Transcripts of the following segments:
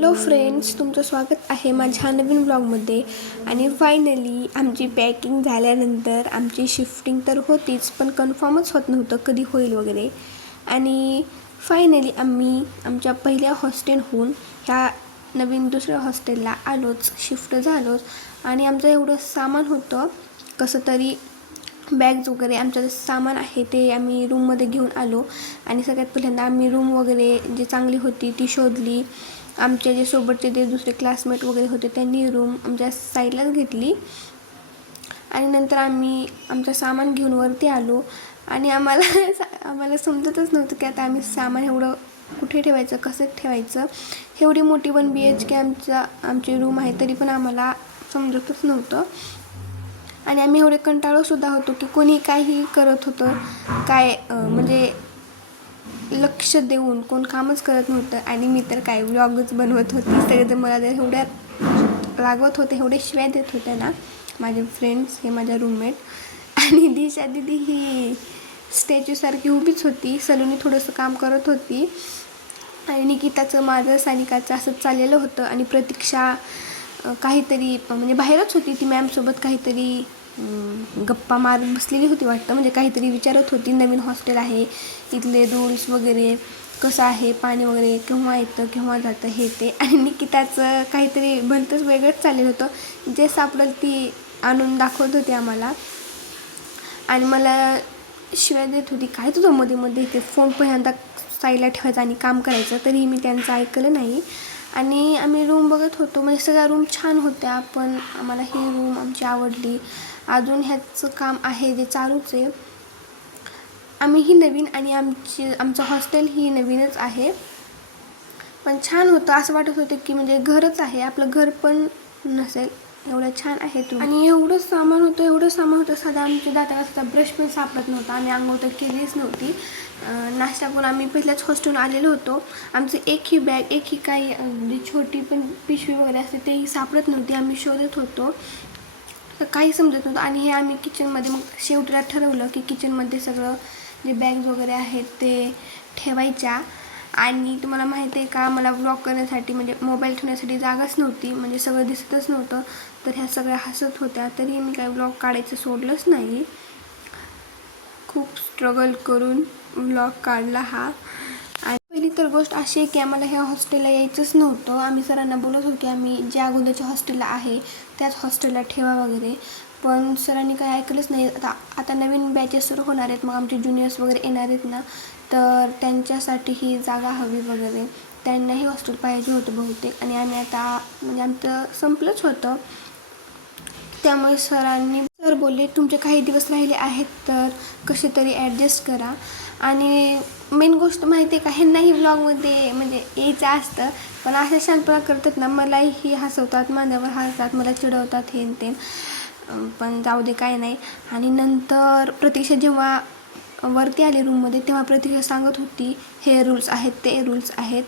Hello friends, तुमचं स्वागत आहे माझ्या नवीन ब्लॉगमध्ये. आणि फायनली आमची पॅकिंग झाल्यानंतर आमची शिफ्टिंग तर होतीच, पण कन्फर्मच होत नव्हतं कधी होईल वगैरे. आणि फायनली आम्ही आमच्या पहिल्या हॉस्टेलहून ह्या नवीन दुसऱ्या हॉस्टेलला आलोच, शिफ्ट झालोच. आणि आमचं एवढं सामान होतं, कसं तरी बॅग्स वगैरे आमचं सामान आहे ते आम्ही रूममध्ये घेऊन आलो. आणि सगळ्यात पहिल्यांदा आम्ही रूम वगैरे जे चांगली होती ती शोधली. आमच्या जे सोबतचे जे दुसरे क्लासमेट वगैरे होते त्यांनी रूम आमच्या साईडलाच घेतली. आणि नंतर आम्ही आमचं सामान घेऊन वरती आलो. आणि आम्हाला समजतच नव्हतं की आता आम्ही सामान एवढं कुठे ठेवायचं, कसं ठेवायचं. एवढी मोठी 1 BHK आमची रूम आहे, तरी पण आम्हाला समजतच नव्हतं. आणि आम्ही एवढे कंटाळोसुद्धा होतो की कोणी काही करत होतं, काय म्हणजे लक्ष देऊन कोण कामच करत नव्हतं. आणि मी तर काय व्लॉगच बनवत होती. सगळेजण मला जर एवढ्या रागवत होते, एवढे शिव्या देत होते ना माझे फ्रेंड्स, हे माझ्या रूममेट. आणि दिशा दिदी ही स्टॅच्यूसारखी उभीच होती, सलूनी थोडंसं काम करत होती. आणि निकिताचं, माझं, सानिकाचं असंच चाललेलं होतं. आणि प्रतीक्षा काहीतरी म्हणजे बाहेरच होती, ती मॅमसोबत काहीतरी गप्पा मारत बसलेली होती वाटतं. म्हणजे काहीतरी विचारत होती, नवीन हॉस्टेल आहे, इथले रूल्स वगैरे कसं आहे, पाणी वगैरे केव्हा येतं केव्हा जातं हे ते. आणि निकिताचं काहीतरी भलतंच वेगळंच चाललेलं होतं, जे सापडेल ती आणून दाखवत होती आम्हाला. आणि मला शिवाय देत होती, काय तुझं मध्ये मध्ये ते फोन पहिल्यांदा साईडला ठेवायचा आणि काम करायचं. तरीही मी त्यांचं ऐकलं नाही. आणि आम्ही रूम बघत होतो, म्हणजे सगळ्या रूम छान होत्या, पण आम्हाला ही रूम आमची आवडली. अजून ह्याचं काम आहे जे चालूच आहे. आम्ही ही नवीन आणि आमचं हॉस्टेल ही नवीनच आहे, पण छान होतं. असं वाटत होतं की म्हणजे घरच आहे, आपलं घर पण नसेल एवढं छान आहे रूम. आणि एवढं सामान होतं साधा आमच्या दाताला सुद्धा ब्रश पण सापडत नव्हता. आम्ही आंघोळ तर केलीच नव्हती. नाश्ता पण आम्ही पहिल्याच हॉस्टेलून आलेलो होतो. आमचं एकही बॅग, एकही काही जी छोटी पण पिशवी वगैरे असते तेही सापडत नव्हती. आम्ही शोधत होतो तर काही समजत नव्हतं. आणि हे आम्ही किचनमध्ये मग शेवटीला ठरवलं की किचनमध्ये सगळं जे बॅग्स वगैरे आहेत ते ठेवायच्या. आणि तुम्हाला माहीत आहे का, मला व्लॉग करण्यासाठी म्हणजे मोबाईल ठेवण्यासाठी जागाच नव्हती, म्हणजे सगळं दिसतच नव्हतं. तर ह्या सगळ्या हसत होत्या, तरी मी काही व्लॉग काढायचं सोडलंच नाही. खूप स्ट्रगल करून व्लॉग काढला हा. आणि पहिली तर गोष्ट अशी आहे की आम्हाला ह्या हॉस्टेलला यायचंच नव्हतं. आम्ही सरांना बोलत होतो की आम्ही ज्या अगोदरच्या हॉस्टेलला आहे त्याच हॉस्टेलला ठेवा वगैरे, पण सरांनी काही ऐकलंच नाही. आता नवीन बॅचेस सुरू होणार आहेत, मग आमचे ज्युनियर्स वगैरे येणार आहेत ना, तर त्यांच्यासाठी ही जागा हवी वगैरे, त्यांनाही हॉस्टेल पाहिजे होतं बहुतेक. आणि आम्ही आता म्हणजे आमचं संपलंच होतं, त्यामुळे सर बोलले तुमचे काही दिवस राहिले आहेत तर कसे तरी ॲडजस्ट करा. आणि मेन गोष्ट माहिती आहे का, ह्यांनाही व्लॉगमध्ये म्हणजे यायचं असतं, पण असं शांतपणा करतात ना, मलाही हसवतात, माझ्यावर हसतात, मला चिडवतात हे ते. पण जाऊ दे, काय नाही. आणि नंतर प्रतीक्षा जेव्हा वरती आली रूममध्ये, तेव्हा प्रतीक्षा सांगत होती हे रूल्स आहेत, ते रूल्स आहेत.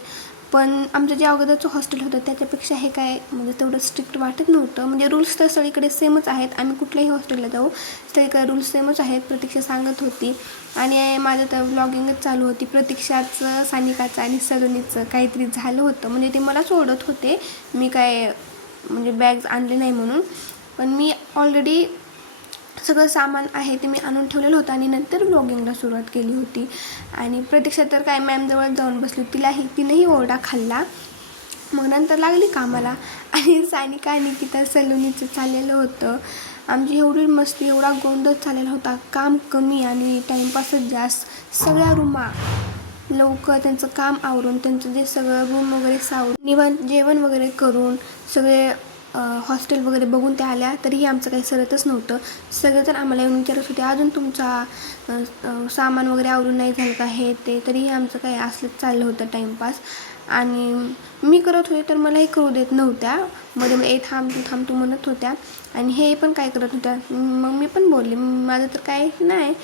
पण आमचं जे अगोदरचं हॉस्टेल होतं त्याच्यापेक्षा हे काय म्हणजे तेवढं स्ट्रिक्ट वाटत नव्हतं. म्हणजे रूल्स तर सगळीकडे सेमच आहेत, आम्ही कुठल्याही हॉस्टेलला जाऊ सगळीकडे रूल्स सेमच आहेत, प्रतीक्षा सांगत होती. आणि माझं तर व्लॉगिंगच चालू होती. प्रतीक्षाचं, सानिकाचं आणि सलोनीचं काहीतरी झालं होतं, म्हणजे ते मलाच ओरडत होते मी काय म्हणजे बॅग्स आणले नाही म्हणून. पण मी ऑलरेडी सगळं सामान आहे ते मी आणून ठेवलेलं होतं आणि नंतर व्लॉगिंगला सुरुवात केली होती. आणि प्रतीक्षा तर काय मॅमजवळ जाऊन बसली, तिनेही ओरडा खाल्ला. मग नंतर लागली कामाला. आणि सानिका, निकिता, सलोनीचं चाललेलं होतं आमची एवढी मस्ती, एवढा गोंधळ चाललेला होता. काम कमी आणि टाईमपासच जास्त. सगळ्या रूमा लवकर त्यांचं काम आवरून, त्यांचं जे सगळं रूम वगैरे सावरून, निवांत जेवण वगैरे करून सगळे हॉस्टेल वगैरे बघून त्या आल्या. तरीही आमचं काही सरतच नव्हतं. सगळेजण आम्हाला येऊन विचारत होते अजून तुमचा सामान वगैरे आवरून नाही झालं का हे ते. तरीही आमचं काही असलंच चाललं होतं टाईमपास. आणि मी करत होते तर मलाही करू देत नव्हत्या, मध्ये मध्ये थांब तू म्हणत होत्या. आणि हे पण काय करत होत्या. मग मी पण बोलले माझं तर काय नाही,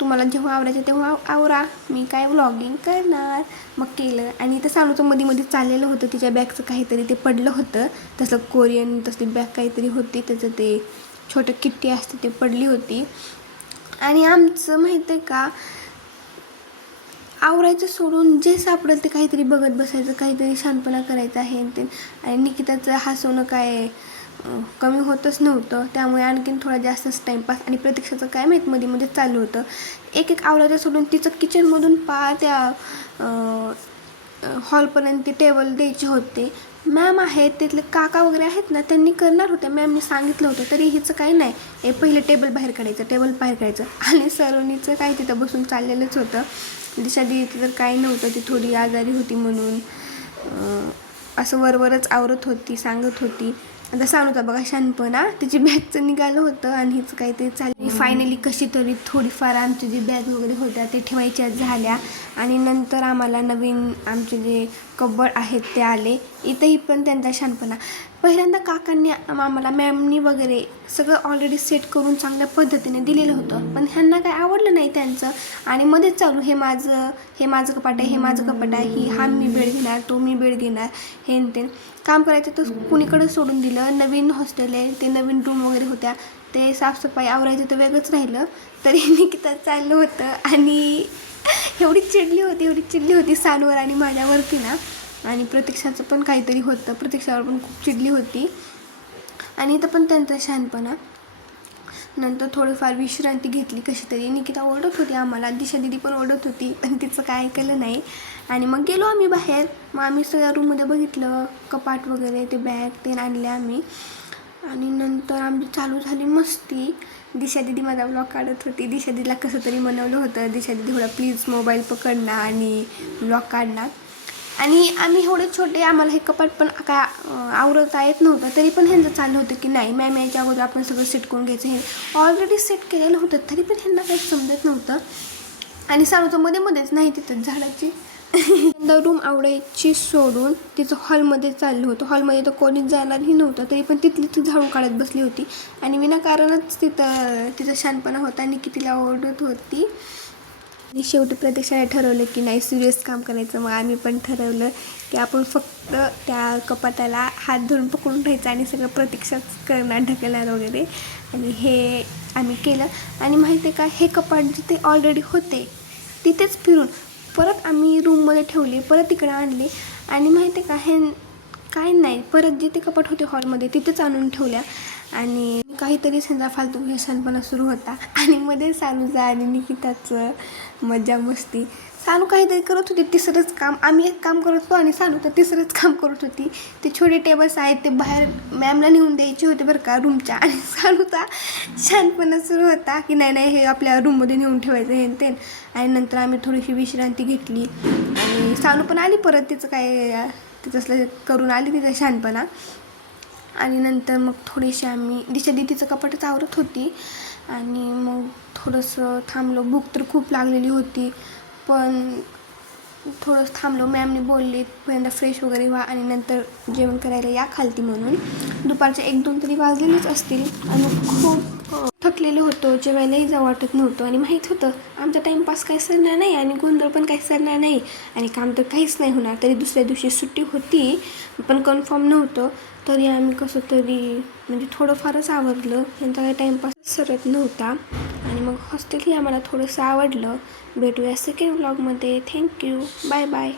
तुम्हाला जेव्हा आवडायचं तेव्हा आवरा, मी काय व्लॉगिंग करणार. मग केलं. आणि ते सानूचं मध्ये चाललेलं होतं, तिच्या बॅगचं काहीतरी ते पडलं होतं, तसं कोरियन तसली बॅग काहीतरी होती, त्याचं ते छोटं किट्टी असते ते पडली होती. आणि आमचं माहिती आहे का, आवरायचं सोडून जे सापडेल ते काहीतरी बघत बसायचं, काहीतरी शांतपणा करायचा आहे ते. आणि निकिताचं हसवणं काय कमी होतच नव्हतं, त्यामुळे आणखीन थोडा जास्तच टाईमपास. आणि प्रतीक्षाचं काय माहीत मध्ये मध्ये चालू होतं. एक एक आवरायचं सोडून तिचं किचनमधून त्या हॉलपर्यंत ते टेबल द्यायचे होते. मॅम आहेत तिथले काका वगैरे आहेत ना, त्यांनी करणार होत्या, मॅमनी सांगितलं होतं. तरी हिचं काही नाही, हे पहिले टेबल बाहेर काढायचं. आणि सरोनीचं काय तिथं बसून चाललेलंच होतं. दिशा दिदी तर काही नव्हतं, ती थोडी आजारी होती म्हणून असं वरवरच आवरत होती, सांगत होती. आता सानूचा बघा शानपणा, तिची बॅगचं निघालं होतं आणि हिचं काहीतरी चालली. फायनली कशी तरी थोडीफार आमची जी बॅग वगैरे होत्या ते ठेवायच्या झाल्या. आणि नंतर आम्हाला नवीन आमचे जे कबड आहेत ते आले. इथंही पण त्यांचा शानपणा. पहिल्यांदा काकांनी आम्हाला मॅमनी वगैरे सगळं ऑलरेडी सेट करून चांगल्या पद्धतीने दिलेलं होतं, पण ह्यांना काय आवडलं नाही त्यांचं. आणि मध्येच चालू, हे माझं कपाट आहे, हे माझं कपाट आहे, हा मी बेड घेणार, तो मी बेड घेणार, हे ते काम करायचं तर कुणीकडं सोडून दिलं. नवीन हॉस्टेल आहे, ते नवीन रूम वगैरे होत्या, ते साफसफाई आवरायचं तर वेगळंच राहिलं. तरी निकिता चाललं होतं आणि एवढी चिडली होती सानूवर आणि माझ्यावरती ना. आणि प्रतीक्षाचं पण काहीतरी होतं, प्रतीक्षावर पण खूप चिडली होती. आणि इथं पण त्यांचा शहाणपणा. नंतर थोडीफार विश्रांती घेतली कशी तरी. निकिता ओरडत होती आम्हाला, दिशा दिदी पण ओरडत होती, पण तिचं काय ऐकलं नाही. आणि मग गेलो आम्ही बाहेर. मग आम्ही सगळ्या रूममध्ये बघितलं, कपाट वगैरे ते बॅग ते आणले आम्ही. आणि नंतर आमची चालू झाली मस्ती. दिशा दिदी माझा ब्लॉग काढत होती. दिशा दिदीला कसं तरी मनवलं होतं, दिशा दिदी थोडा प्लीज मोबाईल पकडणार आणि ब्लॉग काढणार. आणि आम्ही एवढे छोटे, आम्हाला हे कपाट पण काय आवरता येत नव्हतं, तरी पण ह्यांचं चाललं होतं की नाही मॅम याच्या अगोदर आपण सगळं सेट करून घ्यायचं. हे ऑलरेडी सेट केलेलं होतं, तरी पण ह्यांना काही समजत नव्हतं. आणि सारूचं मध्येच नाही तिथं झाडाची रूम आवडायची सोडून तिचं हॉलमध्ये चाललं होतं. हॉलमध्ये तर कोणीच जाणारही नव्हतं, तरी पण तिथली ती झाडू काढत बसली होती. आणि विनाकारणच तिचा शानपणा होता आणि की तिला ओरडत होती. आणि शेवटी प्रतीक्षाने ठरवलं की नाही सिरियस काम करायचं. मग आम्ही पण ठरवलं की आपण फक्त त्या कपाटाला हात धरून पकडून राहायचं आणि सगळं प्रतीक्षाच करणार, ढकलणार वगैरे. आणि हे आम्ही केलं. आणि माहिती आहे का, हे कपाट जिथे ऑलरेडी होते तिथेच फिरून परत आम्ही रूममध्ये ठेवले, परत इकडे आणले. आणि माहिती आहे का, हे काय नाही, परत जिथे कपाट होते हॉलमध्ये तिथेच आणून ठेवल्या. आणि काहीतरी त्यांचा फालतू शानपणा सुरू होता. आणि मध्ये सानूचा आणि निकिताचं मजा मस्ती. सानू काहीतरी करत होती, तिसरंच काम. आम्ही एक काम करत होतो आणि सानू तर तिसरंच काम करत होती. ते छोटे टेबल्स आहेत ते बाहेर मॅमला नेऊन द्यायचे होते बरं का रूमच्या. आणि सानूचा शानपणा सुरू होता की नाही हे आपल्या रूममध्ये नेऊन ठेवायचं हे ते. आणि नंतर आम्ही थोडीशी विश्रांती घेतली आणि सानू पण आली परत, तिचं असलं करून आली तिचा शानपणा. आणि नंतर मग थोडीशी आम्ही दिशा दिदीचं कपाटच आवरत होती. आणि मग थोडंसं थांबलो, भूक तर खूप लागलेली होती, पण थोडंसं थांबलो. मॅमने बोलले पहिल्यांदा फ्रेश वगैरे व्हा आणि नंतर जेवण करायला या खालती म्हणून. दुपारचे 1-2 तरी वाजलेलेच असतील. आणि खूप थकलेलं होतं, जेवायलाही जावं वाटत नव्हतं. आणि माहीत होतं आमचा टाईमपास काही सरणार नाही आणि गोंधळ पण काही सरणार नाही आणि काम तर काहीच नाही होणार. तरी दुसऱ्या दिवशी सुट्टी होती पण कन्फर्म नव्हतं, तरी आम्ही कसं तरी म्हणजे थोडंफारच आवडलं. त्यांचा काही टाईमपास सरत नव्हता. आणि मग हॉस्टेलही आम्हाला थोडंसं आवडलं. भेटूया सेकंड व्लॉगमध्ये. Thank you, bye bye.